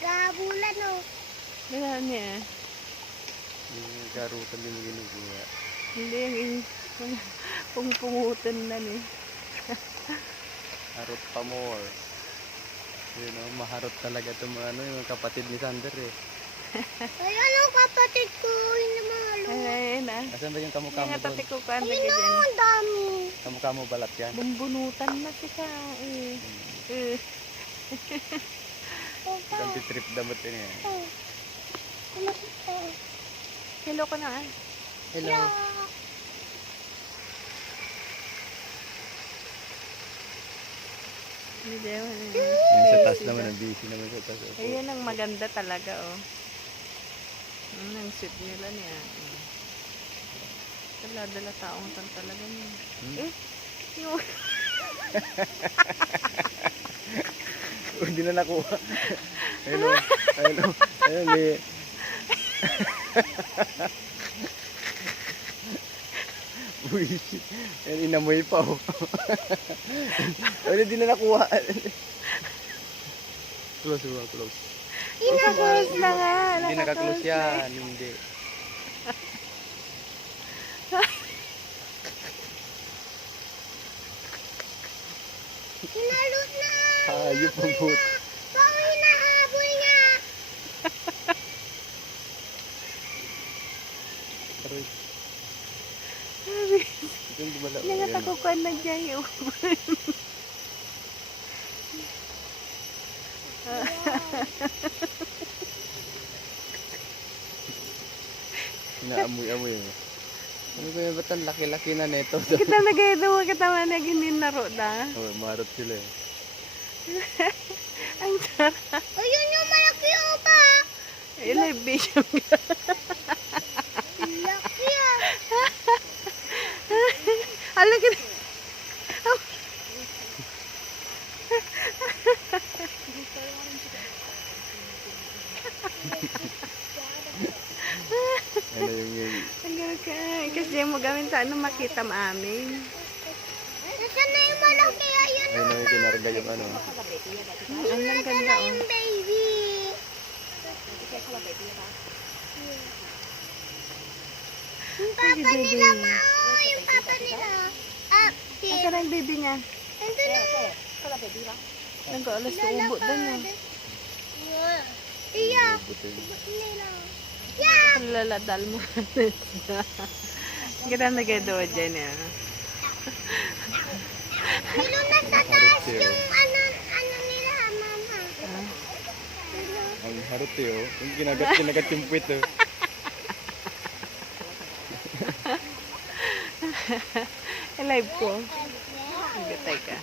Naghabulan oh. Ganun niya. Yung garutan din yung ginuguha. Hindi yung pungpungutan na ni. Harot pa more. Yun o, maharot talaga itong mga yung kapatid ni Sander eh. Ay, ano kapatid ko? Hindi malo. Ayun na. Asan ba yung kamukha mo Kaya doon? tati ko kan lagi Ayun dyan. oh, ang dami. Kamukha mo balat yan? Bumbunutan na siya. Isang titrip damot yun eh. Oh. Kumakit ka. Hello ka na ah. Hello. Hindi Yung sa taas naman, ang busy naman sa taas. ayun ang maganda talaga oh. Ang sweet nila niya. Dala-dala taong tan talaga niya. Yung Oh, hindi na nakuha. Ayun o. Ayun o. Ayun eh. Buisit. Ayun, inamoy pa o. Ayun, hindi na nakuha. Close, close. close na nga. Hindi nakaklose yan. Hindi. Hinalot na. Hayop ang buto. Bakit hinahabol niya? Aray. Ito yung dumala. Nangatakukan na dyan yung Inaamoy-amoy o. Ano ba yung ba't ang laki-laki na neto? kita nagaydo kita man naging naro na. Oh, marot sila eh. Ang sarap. Ayun yung malaki oh ba? Elevation. Laki ah. Alak kita. Ano yung Kasi mo gamit sa ano makita maamin. Nasaan na yung malaki? Ayun ayun yung kinarga yung ano. Ang ganda oh. yung baby. Yung papa nila ma. Yung papa nila. Ah, Asa na yung baby niya? nandun na. Nag-alas ubo doon eh. Iya. Buto yun. Nila. Yeah. Laladal mo. Ganda nagaydo dyan eh. Sino nasa taas yung ano nila mama? Ang harot eh oh. Yung kinagat yung puwit oh. Live ko. Gatay ka.